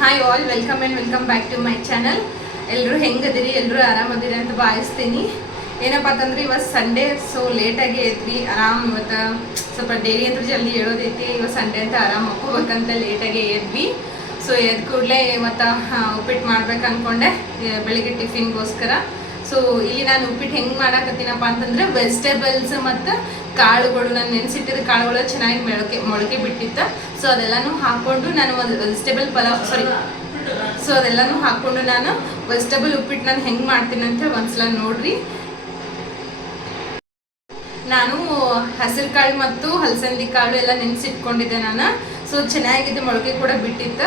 Hi all, welcome back to my channel. ಎಲ್ಲರೂ ಹೆಂಗದಿರಿ? ಎಲ್ಲರೂ ಆರಾಮದಿರಿ ಅಂತ ಭಾವಿಸ್ತೀನಿ. ಏನಪ್ಪ ಅಂತಂದ್ರೆ ಇವತ್ತು ಸಂಡೇ, ಸೊ ಲೇಟಾಗಿ ಎದ್ವಿ. ಇವತ್ತು ಸ್ವಲ್ಪ ಡೈಲಿ ಅಂದ್ರೆ ಜಲ್ದಿ ಹೇಳೋದೈತಿ. ಇವತ್ತು ಸಂಡೇ ಅಂತ ಆರಾಮ್ ಮಕ್ಕೋಬೇಕಂತ ಲೇಟಾಗಿ ಎದ್ವಿ. ಸೊ ಎದ್ದು ಕೂಡಲೇ ಇವತ್ತು ಉಪ್ಪಿಟ್ಟು ಮಾಡ್ಬೇಕು ಅಂದ್ಕೊಂಡೆ ಬೆಳಿಗ್ಗೆ ಟಿಫಿನ್ಗೋಸ್ಕರ. ಸೊ ಇಲ್ಲಿ ನಾನು ಉಪ್ಪಿಟ್ಟು ಹೆಂಗೆ ಮಾಡಾಕತ್ತೀನಪ್ಪ ಅಂತಂದ್ರೆ ವೆಜಿಟೇಬಲ್ಸ್ ಮತ್ತು ಕಾಳುಗಳು, ನಾನು ನೆನೆಸಿಟ್ಟಿದ್ದ ಕಾಳುಗಳು ಚೆನ್ನಾಗಿ ಮೊಳಕೆ ಬಿಟ್ಟಿತ್ತು. ಸೊ ಅದೆಲ್ಲನೂ ಹಾಕ್ಕೊಂಡು ನಾನು ಒಂದು ಅದೆಲ್ಲನೂ ಹಾಕ್ಕೊಂಡು ನಾನು ವೆಜಿಟೇಬಲ್ ಉಪ್ಪಿಟ್ಟು ನಾನು ಹೆಂಗೆ ಮಾಡ್ತೀನಿ ಅಂತ ಒಂದ್ಸಲ ನೋಡ್ರಿ. ನಾನು ಹಸಿರು ಕಾಳು ಮತ್ತು ಹಲಸಂದಿ ಕಾಳು ಎಲ್ಲ ನೆನೆಸಿಟ್ಕೊಂಡಿದ್ದೆ ನಾನು. ಸೊ ಚೆನ್ನಾಗಿದೆ, ಮೊಳಕೆ ಕೂಡ ಬಿಟ್ಟಿತ್ತು.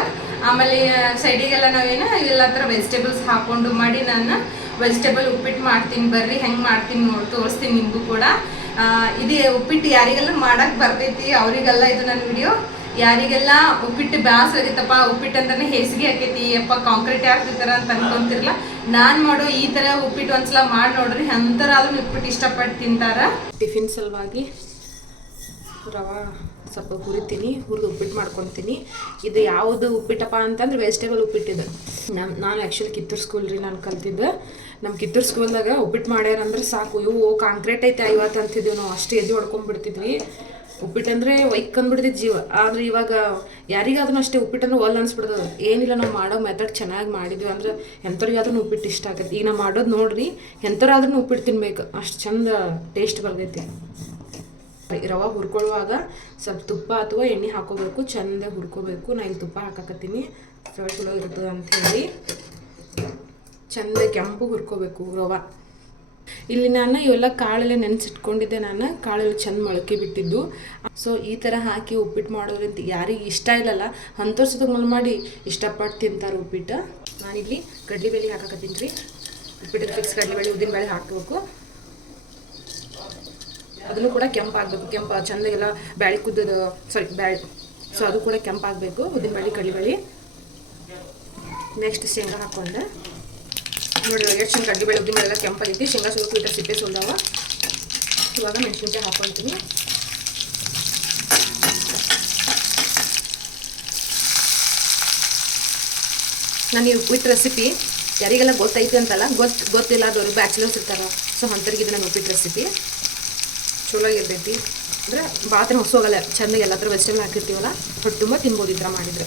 ಆಮೇಲೆ ಸೈಡಿಗೆಲ್ಲ ನಾವೇನು ಎಲ್ಲ ಥರ ವೆಜಿಟೇಬಲ್ಸ್ ಹಾಕ್ಕೊಂಡು ಮಾಡಿ ನಾನು ವೆಜಿಟೇಬಲ್ ಉಪ್ಪಿಟ್ಟು ಮಾಡ್ತೀನಿ. ಬರ್ರಿ ಹೆಂಗೆ ಮಾಡ್ತೀನಿ ತೋರಿಸ್ತೀನಿ ನಿಮಗೂ ಕೂಡ. ಇದು ಉಪ್ಪಿಟ್ಟು ಯಾರಿಗೆಲ್ಲ ಮಾಡಕ್ಕೆ ಬರ್ತೈತಿ ಅವರಿಗೆಲ್ಲ ಇದು ನನ್ನ ವಿಡಿಯೋ. ಯಾರಿಗೆಲ್ಲ ಉಪ್ಪಿಟ್ಟು ಬ್ಯಾಸರ ಆಗೈತಪ್ಪ, ಉಪ್ಪಿಟ್ಟು ಅಂದ್ರೆ ಹೇಸಿಗೆ ಆಕೈತಿ ಅಪ್ಪ, ಕಾಂಕ್ರೀಟ್ ಹಾಕ್ತಿರ್ತಾರ ಅಂತ ಅನ್ಕೊಂತಿರಲ್ಲ, ನಾನು ಮಾಡೋ ಈ ಥರ ಉಪ್ಪಿಟ್ಟು ಒಂದ್ಸಲ ಮಾಡಿ ನೋಡ್ರಿ. ಅಂಥರಾದ್ರೂ ಉಪ್ಪಿಟ್ಟು ಇಷ್ಟಪಟ್ಟು ತಿಂತಾರ. ಟಿಫಿನ್ ಸಲುವಾಗಿ ರವೆ ಸ್ವಲ್ಪ ಹುರಿತೀನಿ, ಹುರಿದು ಉಪ್ಪಿಟ್ಟು ಮಾಡ್ಕೊತೀನಿ. ಇದು ಯಾವುದು ಉಪ್ಪಿಟ್ಟಪ್ಪ ಅಂತಂದ್ರೆ ವೆಜಿಟೇಬಲ್ ಉಪ್ಪಿಟ್ಟಿದೆ. ನಾನು ಆ್ಯಕ್ಚುಲಿ ಕಿತ್ತೂರು ಸ್ಕೂಲ್ ರೀ ನಾನು ಕಲ್ತಿದ್ದೆ. ನಮ್ಮ ಕಿತ್ತೂರು ಸ್ಕೂಲ್ದಾಗ ಉಪ್ಪಿಟ್ಟು ಮಾಡ್ಯಾರಂದ್ರೆ ಸಾಕು, ಇವು ಕಾಂಕ್ರೀಟ್ ಐತೆ ಐವತ್ತು ಅಂತಿದ್ದೀವಿ ನಾವು, ಅಷ್ಟು ಎದ್ದು ಹೊಡ್ಕೊಂಡ್ಬಿಡ್ತಿದ್ವಿ. ಉಪ್ಪಿಟ್ಟಂದ್ರೆ ಒಯ್ಕೊಂಡ್ಬಿಡ್ತಿದ್ದು ಜೀವ. ಆದರೆ ಇವಾಗ ಯಾರಿಗಾದ್ರೂ ಅಷ್ಟೇ ಉಪ್ಪಿಟ್ಟಂದ್ರೆ ಒಲ್ ಅನ್ಸ್ಬಿಡ್ತದೆ. ಏನಿಲ್ಲ, ನಾವು ಮಾಡೋ ಮೆಥಡ್ ಚೆನ್ನಾಗಿ ಮಾಡಿದ್ವಿ ಅಂದ್ರೆ ಎಂಥವ್ರಿಗಾದ್ರೂ ಉಪ್ಪಿಟ್ಟು ಇಷ್ಟ ಆಗತ್ತೆ. ಈಗ ನಾವು ಮಾಡೋದು ನೋಡ್ರಿ, ಎಂಥವ್ರಾದ್ರೂ ಉಪ್ಪಿಟ್ಟು ತಿನ್ಬೇಕು, ಅಷ್ಟು ಚಂದ ಟೇಸ್ಟ್ ಬರ್ತೈತಿ. ರವೆ ಹುರ್ಕೊಳ್ಳುವಾಗ ಸ್ವಲ್ಪ ತುಪ್ಪ ಅಥವಾ ಎಣ್ಣೆ ಹಾಕೋಬೇಕು, ಚಂದ ಹುರ್ಕೋಬೇಕು. ನಾನು ಇಲ್ಲಿ ತುಪ್ಪ ಹಾಕಕತ್ತೀನಿ, ಚಲೋ ಇರ್ತದೆ ಅಂಥೇಳಿ. ಚಂದ ಕೆಂಪು ಹುರ್ಕೋಬೇಕು ರವೆ. ಇಲ್ಲಿ ನಾನು ಇವೆಲ್ಲ ಕಾಳೆಲ್ಲ ನೆನೆಸಿಟ್ಕೊಂಡಿದ್ದೆ. ನಾನು ಕಾಳೆಲ್ಲ ಚಂದ ಮೊಳಕೆ ಬಿಟ್ಟಿದ್ದು. ಸೊ ಈ ಥರ ಹಾಕಿ ಉಪ್ಪಿಟ್ಟು ಮಾಡೋದ್ರಿಂದ ಯಾರಿಗೆ ಇಷ್ಟ ಇಲ್ಲಲ್ಲ ಅಂಥವ್ರ ಸುತ್ತ ಮಾಡಿ ಇಷ್ಟಪಟ್ಟು ತಿಂತಾರೆ ಉಪ್ಪಿಟ್ಟು. ನಾನಿಲ್ಲಿ ಕಡಲೆಬೇಳೆ ಹಾಕಕತ್ತೀನಿ ರೀ. ಉಪ್ಪಿಟ್ಟು ಫಿಕ್ಸ್ ಕಡಲೆಬೇಳೆ, ಉದ್ದಿನಬೇಳೆ ಹಾಕಬೇಕು. ಅದನ್ನು ಕೂಡ ಕೆಂಪಾಗಬೇಕು, ಕೆಂಪು ಚೆಂದಾಗೆಲ್ಲ ಬ್ಯಾಳೆ ಕುದ್ದದು ಬ್ಯಾಳೆ. ಸೊ ಅದು ಕೂಡ ಕೆಂಪಾಗಬೇಕು, ಉದ್ದಿನಬೇಳೆ ಕಡಲೆಬೇಳೆ. ನೆಕ್ಸ್ಟ್ ಶೇಂಗಾ ಹಾಕ್ಕೊಂಡೆ ನೋಡಿ. ಎಷ್ಟು ಚಂದ ಕಡ್ಲೆಬೇಳೆ ಉದ್ದಿನಬೇಳೆ ಎಲ್ಲ ಕೆಂಪಾಗೈತಿ. ಶೇಂಗಾ ಸ್ವಲ್ಪ ಇಟ್ಟು ಸಿಪ್ಪೆ ಸುಲ್ದಾವ. ಇವಾಗ ಮೆಣಸಿನ್ಕಾಯಿ ಹಾಕ್ಕೊಳ್ತೀನಿ. ನಾನು ಈ ಉಪ್ಪಿಟ್ಟು ರೆಸಿಪಿ ಯಾರಿಗೆಲ್ಲ ಗೊತ್ತೈತಿ ಅಂತಲ್ಲ, ಗೊತ್ತಿಲ್ಲ ಅದವ್ರು ಬ್ಯಾಚುಲರ್ಸ್ ಇರ್ತಾರ. ಸೊ ಅಂಥವ್ರಿಗೆ ಇದು ನನ್ನ ಉಪ್ಪಿಟ್ಟು ರೆಸಿಪಿ ಚಲೋ ಇರ್ತೈತಿ. ಅಂದರೆ ಭಾಳ ಹೊಸ ಹೋಗಲ್ಲ, ಚೆಂದಾಗಿ ಎಲ್ಲ ಥರ ವೆಜಿಟೇಬಲ್ ಹಾಕಿರ್ತೀವಲ್ಲ, ಹೊಟ್ಟೆ ತುಂಬ ತಿನ್ಬೋದು ಈ ಥರ ಮಾಡಿದರೆ.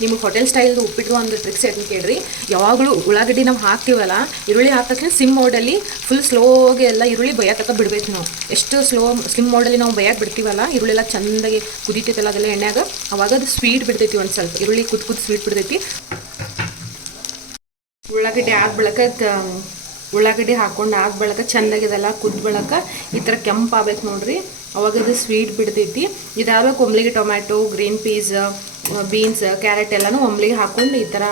ನಿಮಗೆ ಹೋಟೆಲ್ ಸ್ಟೈಲ್ದು ಉಪ್ಪಿಟ್ಟು ಒಂದು ಟ್ರಿಕ್ಸ್ ಹೇಳ್ತೀನಿ ಕೇಳ್ರಿ. ಯಾವಾಗಲೂ ಉಳ್ಳಾಗಡ್ಡಿ ನಾವು ಹಾಕ್ತೀವಲ್ಲ, ಈರುಳ್ಳಿ ಹಾಕಿದ ತಕ್ಷಣ ಸಿಮ್ ಮೋಡಲ್ಲಿ ಫುಲ್ ಸ್ಲೋಗೆ ಎಲ್ಲ ಈರುಳ್ಳಿ ಬೇಯತಕ್ಕ ಬಿಡಬೇಕು ನಾವು. ಎಷ್ಟು ಸ್ಲಿಮ್ ಮೋಡಲ್ಲಿ ನಾವು ಬೇಯಕ್ಕೆ ಬಿಡ್ತೀವಲ್ಲ, ಈರುಳ್ಳಿ ಎಲ್ಲ ಚೆಂದಾಗಿ ಕುದೀತೈತಲ್ಲ ಅದೆಲ್ಲ ಎಣ್ಣೆಯಾಗ, ಅವಾಗ ಅದು ಸ್ವೀಟ್ ಬಿಡ್ತೈತಿ. ಒಂದು ಸ್ವಲ್ಪ ಈರುಳ್ಳಿ ಕುದ್ದು ಸ್ವೀಟ್ ಬಿಡ್ತೈತಿ. ಉಳ್ಳಾಗಡ್ಡಿ ಹಾಕ್ಕೊಂಡು ಬೆಳಕ ಚೆಂದಾಗಿ ಇದೆಲ್ಲ ಕುದ್ದು ಬೆಳಕ ಈ ಥರ ಕೆಂಪಾಗಬೇಕು ನೋಡ್ರಿ, ಅವಾಗ ಅದು ಸ್ವೀಟ್ ಬಿಡ್ತೈತಿ. ಇದಾಗಬೇಕು ಒಮ್ಲಿಗೆ tomato, green peas, beans, carrot ಎಲ್ಲನೂ ಒಮ್ಲಿಗೆ ಹಾಕ್ಕೊಂಡು ಈ ಥರ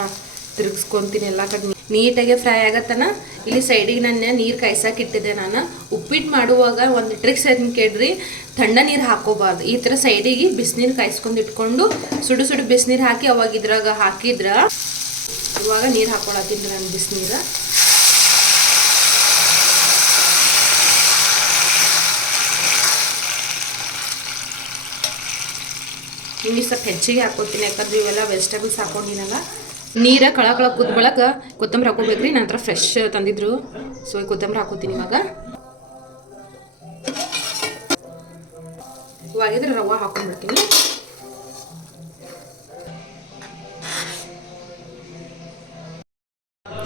ತಿರುಗಿಸ್ಕೊತೀನಿ. ಎಲ್ಲ ಕಡೆ ನೀಟಾಗಿ ಫ್ರೈ ಆಗತ್ತನ. ಇಲ್ಲಿ ಸೈಡಿಗೆ ನಾನು ನೀರು ಕಾಯ್ಸಕ್ಕೆ ಇಟ್ಟಿದ್ದೆ. ನಾನು ಉಪ್ಪಿಟ್ಟು ಮಾಡುವಾಗ ಒಂದು ಟ್ರಿಕ್ಸ್ ಅದನ್ನ ಕೇಳ್ರಿ, ತಣ್ಣ ನೀರು ಹಾಕೋಬಾರ್ದು. ಈ ಥರ ಸೈಡಿಗೆ ಬಿಸಿನೀರು ಕಾಯಿಸ್ಕೊಂಡು ಇಟ್ಕೊಂಡು ಸುಡು ಬಿಸಿನೀರು ಹಾಕಿ ಅವಾಗ ಇದ್ರಾಗ ಹಾಕಿದ್ರೆ, ಇವಾಗ ನೀರು ಹಾಕ್ಕೊಳತ್ತೀನಿ ನಾನು ಬಿಸಿನೀರು. ಇಲ್ಲಿ ಸ್ವಲ್ಪ ಹೆಚ್ಚಿಗೆ ಹಾಕ್ಕೊತೀನಿ, ಯಾಕಂದ್ರೆ ಇವೆಲ್ಲ ವೆಜಿಟೇಬಲ್ಸ್ ಹಾಕೊಂಡಿನಲ್ಲ. ನೀರು ಕಳ ಕುದ್ದ ಬಳಕ ಕೊತ್ತಂಬರಿ ಹಾಕೋಬೇಕ್ರಿ. ನಂತರ ಫ್ರೆಶ್ ತಂದಿದ್ರು, ಸೊ ಕೊತ್ತಂಬರಿ ಹಾಕೋತೀನಿ. ಇವಾಗಿದ್ರೆ ರವೆ ಹಾಕೊಂಡ್ಬಿಡ್ತೀನಿ.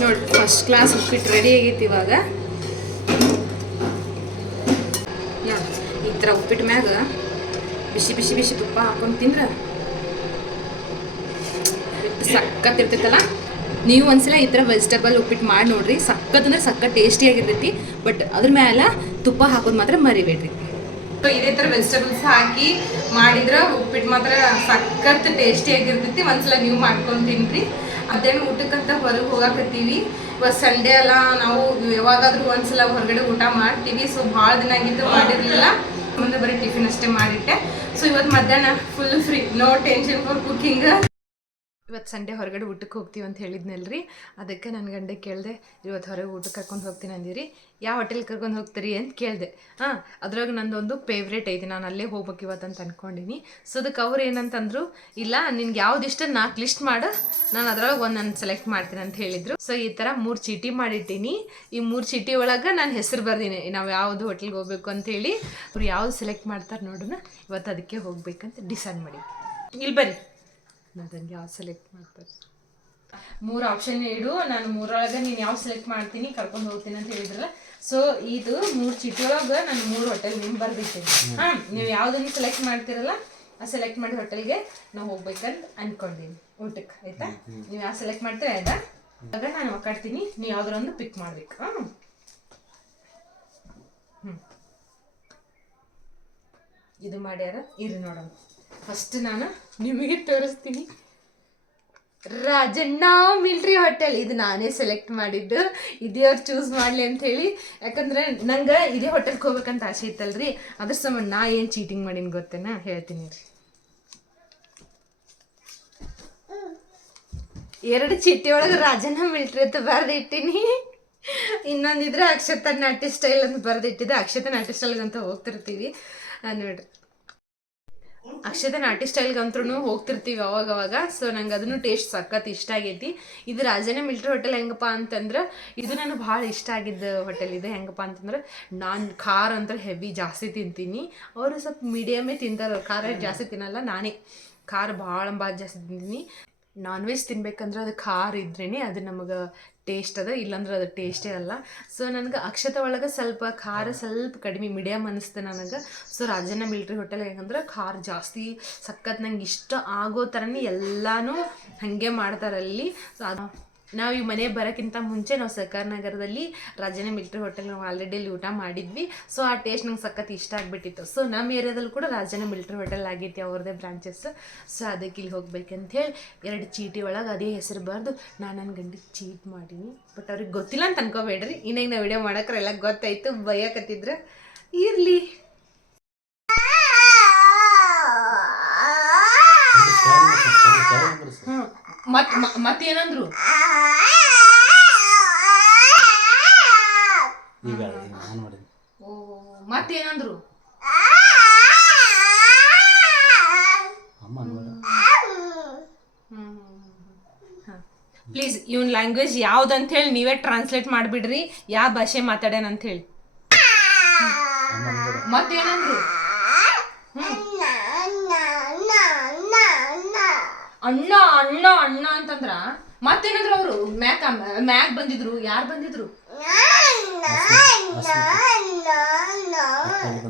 ನೋಡಿ, ಫಸ್ಟ್ ಕ್ಲಾಸ್ ಉಪ್ಪಿಟ್ಟು ರೆಡಿ ಆಗೈತಿ. ಇವಾಗ ಈ ಥರ ಉಪ್ಪಿಟ್ಟು ಮ್ಯಾಗ ಬಿಸಿ ತುಪ್ಪ ಹಾಕೊಂಡು ತಿಂದ್ರೆ ಸಖತ್ ಇರ್ತೈತಲ್ಲ. ನೀವು ಒಂದ್ಸಲ ಈ ಥರ ವೆಜಿಟೇಬಲ್ ಉಪ್ಪಿಟ್ಟು ಮಾಡಿ ನೋಡ್ರಿ, ಸಖತ್ ಟೇಸ್ಟಿಯಾಗಿರ್ತೈತಿ. ಬಟ್ ಅದ್ರ ಮೇಲೆ ತುಪ್ಪ ಹಾಕೋದು ಮಾತ್ರ ಮರಿಬೇಡ್ರಿ. ಸೊ ಇದೇ ಥರ ವೆಜಿಟೇಬಲ್ಸ್ ಹಾಕಿ ಮಾಡಿದ್ರೆ ಉಪ್ಪಿಟ್ಟು ಮಾತ್ರ ಸಖತ್ ಟೇಸ್ಟಿಯಾಗಿರ್ತೈತಿ. ಒಂದ್ಸಲ ನೀವು ಮಾಡ್ಕೊಂಡು ತಿನ್ರಿ. ಅದೇನು ಊಟಕ್ಕಂತ ಹೊರಗೆ ಹೋಗಾಕತ್ತೀವಿ. ಇವತ್ತು ಸಂಡೇ ಅಲ್ಲ, ನಾವು ಯಾವಾಗಾದ್ರೂ ಒಂದ್ಸಲ ಹೊರಗಡೆ ಊಟ ಮಾಡ್ತೀವಿ. ಸೊ ಭಾಳ ದಿನ ಆಗಿದ್ದು ಮಾಡಿರಲಿಲ್ಲ, ಮುಂದೆ ಬರೀ ಟಿಫಿನ್ ಅಷ್ಟೇ ಮಾಡಿಟ್ಟೆ. ಸೊ ಇವತ್ತು ಮಧ್ಯಾಹ್ನ full free, no tension for cooking. ಇವತ್ತು ಸಂಡೇ ಹೊರಗಡೆ ಊಟಕ್ಕೆ ಹೋಗ್ತೀವಿ ಅಂತ ಹೇಳಿದ್ನಲ್ರಿ, ಅದಕ್ಕೆ ನನ್ನ ಗಂಡ ಕೇಳಿದೆ ಇವತ್ತು ಹೊರಗೆ ಊಟಕ್ಕೆ ಕರ್ಕೊಂಡು ಹೋಗ್ತೀನಿ ಅಂದಿರಿ, ಯಾವ ಹೋಟೆಲ್ ಕರ್ಕೊಂಡು ಹೋಗ್ತೀರಿ ಅಂತ ಕೇಳಿದೆ. ಅದ್ರಾಗ ನಂದೊಂದು ಫೇವ್ರೇಟ್ ಐತಿ, ನಾನು ಅಲ್ಲೇ ಹೋಗ್ಬೇಕು ಇವತ್ತು ಅಂತ ಅಂದ್ಕೊಂಡಿನಿ. ಸೊ ಅದಕ್ಕೆ ಅವ್ರು ಏನಂತಂದ್ರು, ಇಲ್ಲ ನಿನ್ಗೆ ಯಾವ್ದು ಇಷ್ಟ 4 ಲಿಸ್ಟ್ ಮಾಡು, ನಾನು ಅದ್ರೊಳಗೆ ನಾನು ಸೆಲೆಕ್ಟ್ ಮಾಡ್ತೀನಿ ಅಂತ ಹೇಳಿದರು. ಸೊ ಈ ಥರ 3 ಚೀಟಿ ಮಾಡಿಟ್ಟೀನಿ. ಈ 3 ಚೀಟಿ ಒಳಗೆ ನಾನು ಹೆಸರು ಬರ್ದೀನಿ, ನಾವು ಯಾವುದು ಹೋಟೆಲ್ಗೆ ಹೋಗ್ಬೇಕು ಅಂತೇಳಿ. ಅವ್ರು ಯಾವ್ದು ಸೆಲೆಕ್ಟ್ ಮಾಡ್ತಾರೆ ನೋಡೋಣ, ಇವತ್ತು ಅದಕ್ಕೆ ಹೋಗ್ಬೇಕಂತ ಡಿಸೈಡ್ ಮಾಡಿ. ಇಲ್ಲಿ ಬರ್ರಿ, ನನಗೆ ಯಾವ ಸೆಲೆಕ್ಟ್ ಮಾಡ್ತಾರೆ. 3 ಆಪ್ಷನ್ ಇಡು, ನಾನು 3ರೊಳಗೆ ನೀನು ಯಾವ ಸೆಲೆಕ್ಟ್ ಮಾಡ್ತೀನಿ ಕರ್ಕೊಂಡು ಹೋಗ್ತೀನಿ ಅಂತ ಹೇಳಿದ್ರಲ್ಲ. ಸೊ ಇದು 3 ಚೀಟಿ ಒಳಗೆ ನಾನು 3 ಹೋಟೆಲ್ ನೇಮ್ ಬರ್ದಿದ್ದೀನಿ. ನೀವು ಯಾವುದನ್ನು ಸೆಲೆಕ್ಟ್ ಮಾಡ್ತೀರಲ್ಲ ಆ ಸೆಲೆಕ್ಟ್ ಮಾಡಿ ಹೋಟೆಲ್ಗೆ ನಾವು ಹೋಗ್ಬೇಕಂತ ಅನ್ಕೊಂಡಿದ್ದೀನಿ ಊಟಕ್ಕೆ. ಆಯ್ತಾ? ನೀವು ಯಾವ ಸೆಲೆಕ್ಟ್ ಮಾಡ್ತೀರ ಆಯ್ತಾ? ಆಗ ನಾನು ಒಕ್ಕಾಡ್ತೀನಿ, ನೀವು ಯಾವ್ದಾರೊಂದು ಪಿಕ್ ಮಾಡ್ಬೇಕು. ಇದು ಮಾಡ್ಯಾರ, ಇರಿ ನೋಡೋಣ. ಫಸ್ಟ್ ನಾನು ನಿಮಗೆ ತೋರಿಸ್ತೀನಿ. ರಾಜಣ್ಣ ಮಿಲ್ಟ್ರಿ ಹೋಟೆಲ್, ಇದು ನಾನೇ ಸೆಲೆಕ್ಟ್ ಮಾಡಿದ್ದು. ಇದೇ ಅವ್ರು ಚೂಸ್ ಮಾಡಲಿ ಅಂಥೇಳಿ, ಯಾಕಂದ್ರೆ ನಂಗೆ ಇದೇ ಹೋಟೆಲ್ಗೆ ಹೋಗ್ಬೇಕಂತ ಆಸೆ ಇತ್ತಲ್ರಿ, ಅದ್ರ ಸಂಬಂಧ ನಾ ಏನು ಚೀಟಿಂಗ್ ಮಾಡೀನಿ ಗೊತ್ತೇನಾ, ಹೇಳ್ತೀನಿ ರೀ. 2 ಚೀಟಿ ಒಳಗೆ ರಾಜಣ್ಣ ಮಿಲ್ಟ್ರಿ ಅಂತ ಬರೆದಿಟ್ಟಿನಿ, ಇನ್ನೊಂದಿದ್ರೆ ಅಕ್ಷತಾ ನಾಟ್ಯ ಸ್ಟೈಲ್ ಅಂತ ಬರೆದಿಟ್ಟಿದ್ದೆ. ಅಕ್ಷತಾ ನಾಟ್ಯ ಸ್ಟೈಲ್ಗೆ ಅಂತ ಹೋಗ್ತಿರ್ತೀವಿ ನೋಡ್ರಿ, ಅಕ್ಷತಾ ನಾಟ್ಯ ಸ್ಟೈಲ್ಗಂತೂ ಹೋಗ್ತಿರ್ತೀವಿ ಅವಾಗವಾಗ. ಸೊ ನಂಗೆ ಅದನ್ನು ಟೇಸ್ಟ್ ಸಖತ್ ಇಷ್ಟ ಆಗೈತಿ. ಇದು ರಾಜಣ್ಣ ಮಿಲ್ಟ್ರಿ ಹೋಟೆಲ್ ಹೆಂಗಪ್ಪ ಅಂತಂದ್ರೆ, ಇದು ನನಗೆ ಭಾಳ ಇಷ್ಟ ಆಗಿದ್ದ ಹೋಟೆಲ್ ಇದೆ. ಹೆಂಗಪ್ಪ ಅಂತಂದ್ರೆ, ನಾನು ಖಾರ ಅಂತ ಹೆವಿ ಜಾಸ್ತಿ ತಿಂತೀನಿ, ಅವರು ಸ್ವಲ್ಪ ಮೀಡಿಯಮೇ ತಿಂತಾರೆ, ಖಾರ ಜಾಸ್ತಿ ತಿನ್ನಲ್ಲ. ನಾನೇ ಖಾರ ಭಾಳ ಜಾಸ್ತಿ ತಿಂತೀನಿ. ನಾನ್ ವೆಜ್ ತಿನ್ಬೇಕಂದ್ರೆ ಅದು ಖಾರ ಇದ್ರೇ ಅದು ನಮಗೆ ಟೇಸ್ಟ್ ಅದ, ಇಲ್ಲಾಂದ್ರೆ ಅದು ಟೇಸ್ಟೇ ಅಲ್ಲ. ಸೊ ನನಗೆ ಅಕ್ಷತಾ ಒಳಗೆ ಸ್ವಲ್ಪ ಖಾರ ಸ್ವಲ್ಪ ಕಡಿಮೆ ಮೀಡಿಯಮ್ ಅನ್ನಿಸ್ತೆ ನನಗೆ. ಸೊ ರಾಜಣ್ಣ ಮಿಲ್ಟ್ರಿ ಹೋಟೆಲ್ ಹೆಂಗಂದ್ರೆ ಖಾರ ಜಾಸ್ತಿ ಸಖತ್ ನಂಗೆ ಇಷ್ಟ ಆಗೋ ಥರನೇ ಎಲ್ಲನೂ ಹಾಗೆ ಮಾಡ್ತಾರಲ್ಲಿ. ಸೊ ಅದು ನಾವು ಈ ಮನೆ ಬರೋಕ್ಕಿಂತ ಮುಂಚೆ ನಾವು ಸರ್ಕಾರ ನಗರದಲ್ಲಿ ರಾಜಣ್ಣ ಮಿಲ್ಟ್ರಿ ಹೋಟೆಲ್ ನಾವು ಆಲ್ರೆಡಿ ಅಲ್ಲಿ ಊಟ ಮಾಡಿದ್ವಿ. ಸೊ ಆ ಟೇಸ್ಟ್ ನಂಗೆ ಸಖತ್ ಇಷ್ಟ ಆಗಿಬಿಟ್ಟಿತ್ತು. ಸೊ ನಮ್ಮ ಏರಿಯಾದಲ್ಲಿ ಕೂಡ ರಾಜಣ್ಣ ಮಿಲ್ಟ್ರಿ ಹೋಟೆಲ್ ಆಗೈತಿ, ಅವ್ರದ್ದೇ ಬ್ರಾಂಚಸ್. ಸೊ ಅದಕ್ಕೆ ಇಲ್ಲಿ ಹೋಗ್ಬೇಕಂತೇಳಿ 2 ಚೀಟಿ ಒಳಗೆ ಅದೇ ಹೆಸರು ಬರೆದು ನಾನು ನನ್ನ ಗಂಡಿಗೆ ಚೀಟ್ ಮಾಡೀನಿ. ಬಟ್ ಅವ್ರಿಗೆ ಗೊತ್ತಿಲ್ಲ ಅಂತ ಅನ್ಕೋಬೇಡ್ರಿ, ಇನ್ನೇನು ನಾವು ವಿಡಿಯೋ ಮಾಡೋಕ್ರೆ ಎಲ್ಲ ಗೊತ್ತಾಯ್ತು, ಭಯಕತ್ತಿದ್ರೆ ಇರಲಿ. ಮತ್ತೇನಂದ್ರು ಮತ್ತೇನಂದ್ರು ಪ್ಲೀಸ್ ಇವನ್ ಲ್ಯಾಂಗ್ವೇಜ್ ಯಾವ್ದಂತ ಹೇಳಿ ನೀವೇ ಟ್ರಾನ್ಸ್ಲೇಟ್ ಮಾಡಿಬಿಡ್ರಿ, ಯಾವ ಭಾಷೆ ಮಾತಾಡ್ಯಾನ ಅಂತ ಹೇಳಿ. ಮತ್ತೇನಂದ್ರು? ಅಣ್ಣ ಅಣ್ಣ ಅಣ್ಣ ಅಂತಂದ್ರ ಮತ್ತೇನಂದ್ರು ಅವರು ಮ್ಯಾಗ್ ಬಂದಿದ್ರು. ಯಾರು ಬಂದಿದ್ರು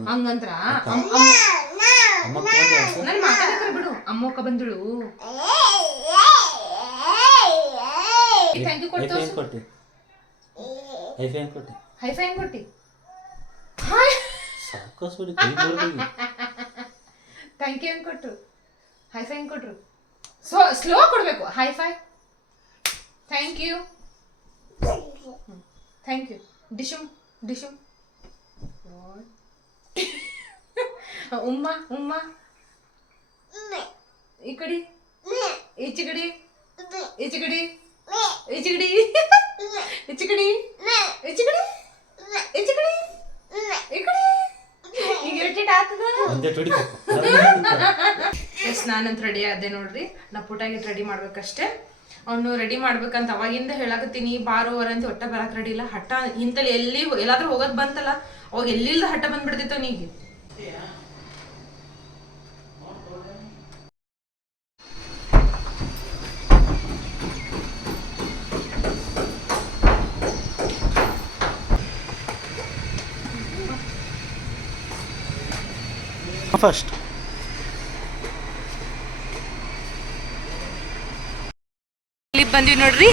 ಹಂಗಂದ್ರ? ನನ್ ಮಾತಾಡಕ್ರ ಬಿಡು, ಅಮ್ಮಕ್ಕ ಬಂದಳು. ಥ್ಯಾಂಕ್ ಯು ಕೊಟ್ಟು ಹೈಫೈ ಹೆಂಗ್ ಕೊಟ್ಟಿ? ಥ್ಯಾಂಕ್ ಯು ಹೆಂಗ್ ಕೊಟ್ರು? ಹೈಫೈ ಹೆಂಗ್ ಕೊಟ್ರು? ಸ್ಲೋ ಕೊಡ್ಬೇಕು. High five, thank you, thank you. ಡಿಶುಮ್ ಡಿಶುಮ್, ಉಮ್ಮ ಉಮ್ಮ, ಈ ಕಡೆ ಈಚೆಗಡಿ ಈಚೆಗಡಿ ಈಚೆಗಡಿ ಈಚೆಗಡಿ ಈಚೆಗಡಿ ಈಚೆಗಡಿ ಈ ಕಡೆ. ಈಗ ಇರಿಟೇಟ್ ಆಗ್ತದ. ಎಸ್ ನಾನಂತ ರೆಡಿ ಆದೆ ನೋಡ್ರಿ. ನಾ ಪುಟಾಗಿ ರೆಡಿ ಮಾಡ್ಬೇಕಷ್ಟೇ. ಅವನು ರೆಡಿ ಮಾಡ್ಬೇಕಂತ ಅವಾಗಿಂದ ಹೇಳಕತ್ತೀನಿ, ಬಾರೋವರ ಅಂತ ಒಟ್ಟ ಬರಕ್ ರೆಡಿ ಇಲ್ಲ. ಹಠ ಇಂತಲ್ಲಿ ಎಲ್ಲಾದ್ರೂ ಹೋಗೋದ್ ಬಂತಲ್ಲ, ಅವಾಗ ಎಲ್ಲಿಲ್ದ ಹಠ ಬಂದ್ಬಿಡ್ತಿತ್ತು ನೀಗೆ. ಫಸ್ಟ್ ಇಲ್ಲಿ ಬಂದ್ವಿ ನೋಡ್ರಿ.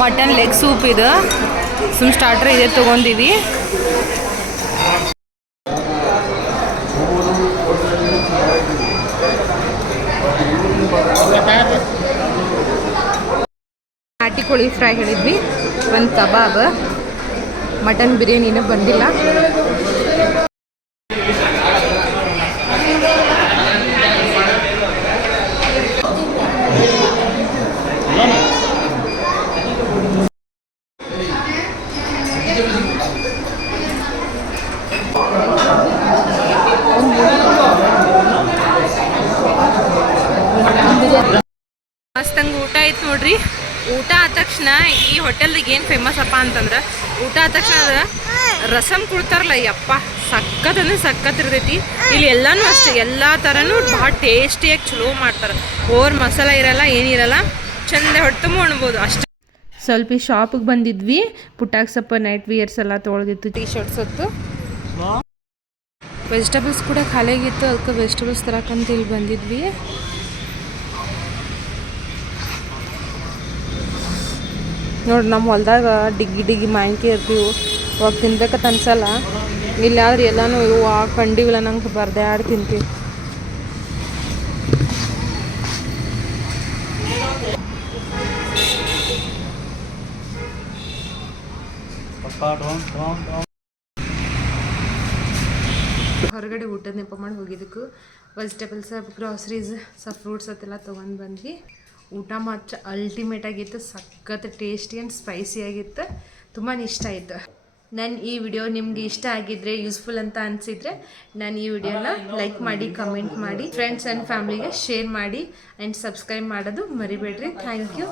ಮಟನ್ ಲೆಗ್ ಸೂಪ್ ಇದು, ಸುಮ್ ಸ್ಟಾರ್ಟರ್ ಇದೆ ತಗೊಂಡಿವಿ. ನಾಟಿ ಕೋಳಿ ಫ್ರೈ ಹೇಳಿದ್ವಿ. ಒಂದು ಕಬಾಬ್, ಮಟನ್ ಬಿರಿಯಾನಿ ಇನ್ನೂ ಬಂದಿಲ್ಲ. ಮಸ್ತಂಗೆ ಊಟ ಆಯ್ತು ನೋಡ್ರಿ. ಊಟ ಆದ ತಕ್ಷಣ ಈ ಹೋಟೆಲ್ದಾಗ ಏನು ಫೇಮಸ್ ಅಪ್ಪ ಅಂತಂದ್ರೆ, ಊಟ ಆದ ತಕ್ಷಣ ರಸಮ್ ಕೊಡ್ತಾರಲ್ಲ, ಯಪ್ಪ ಸಖತ್ ಅಂದ್ರೆ ಸಖತ್ ಇರ್ತೈತಿ. ಇಲ್ಲಿ ಎಲ್ಲನೂ ಅಷ್ಟೇ, ಎಲ್ಲ ಥರನೂ ಭಾಳ ಟೇಸ್ಟಿಯಾಗಿ ಚಲೋ ಮಾಡ್ತಾರೆ. ಓವರ್ ಮಸಾಲ ಇರಲ್ಲ, ಏನಿರಲ್ಲ, ಚಂದ ಹೊಟ್ಟೆ ತುಂಬ ಉಣ್ಬೋದು ಅಷ್ಟೇ. ಸ್ವಲ್ಪ ಈ ಶಾಪಿಗೆ ಬಂದಿದ್ವಿ, ಪುಟ್ಟಾಗ ಸ್ವಲ್ಪ ನೈಟ್ ವಿಯರ್ಸ್ ಎಲ್ಲ ತೊಳೆದಿತ್ತು, ಟೀ ಶರ್ಟ್ಸ್ ಹೊತ್ತು. ವೆಜಿಟೇಬಲ್ಸ್ ಕೂಡ ಖಾಲಿಯಾಗಿತ್ತು, ಅದಕ್ಕೆ ವೆಜಿಟೇಬಲ್ಸ್ ತರಕಂತ ಇಲ್ಲಿ ಬಂದಿದ್ವಿ. ನೋಡಿ ನಮ್ಮ ಹೊಲ್ದಾಗ ಡಿಗ್ಗಿ ಮಾವಿನಕಾಯಿ ಇರ್ತೀವಿ, ಅವಾಗ ತಿನ್ಬೇಕಂತ ಅನ್ಸಲ್ಲ. ಇಲ್ಲಾದ್ರೆ ಎಲ್ಲನೂ ಇವು ಕಂಡಿವಿಲ್ಲ, ನಂಗೆ ಬರ್ದೆ ಆಡಿ ತಿಂತೀವಿ. ಹೊರಗಡೆ ಊಟದ ನೆಪ ಮಾಡಿ ಹೋಗಿದ್ದಕ್ಕೂ ವೆಜಿಟೇಬಲ್ಸ್, ಗ್ರಾಸರೀಸ್, ಸ್ವಲ್ಪ ಫ್ರೂಟ್ಸ್ ಅದೆಲ್ಲ ತೊಗೊಂಡು ಬಂದ್ವಿ. ಊಟ ಮಾತ್ರ ಅಲ್ಟಿಮೇಟ್ ಆಗಿತ್ತು, ಸಖತ್ ಟೇಸ್ಟಿ ಆ್ಯಂಡ್ ಸ್ಪೈಸಿ ಆಗಿತ್ತು, ತುಂಬಾ ಇಷ್ಟ ಆಯಿತು. ನಾನು ಈ ವಿಡಿಯೋ ನಿಮಗೆ ಇಷ್ಟ ಆಗಿದ್ದರೆ, ಯೂಸ್ಫುಲ್ ಅಂತ ಅನಿಸಿದರೆ, ನಾನು ಈ ವಿಡಿಯೋನ ಲೈಕ್ ಮಾಡಿ, ಕಮೆಂಟ್ ಮಾಡಿ, ಫ್ರೆಂಡ್ಸ್ ಆ್ಯಂಡ್ ಫ್ಯಾಮ್ಲಿಗೆ ಶೇರ್ ಮಾಡಿ ಆ್ಯಂಡ್ ಸಬ್ಸ್ಕ್ರೈಬ್ ಮಾಡೋದು ಮರಿಬೇಡ್ರಿ. Thank you.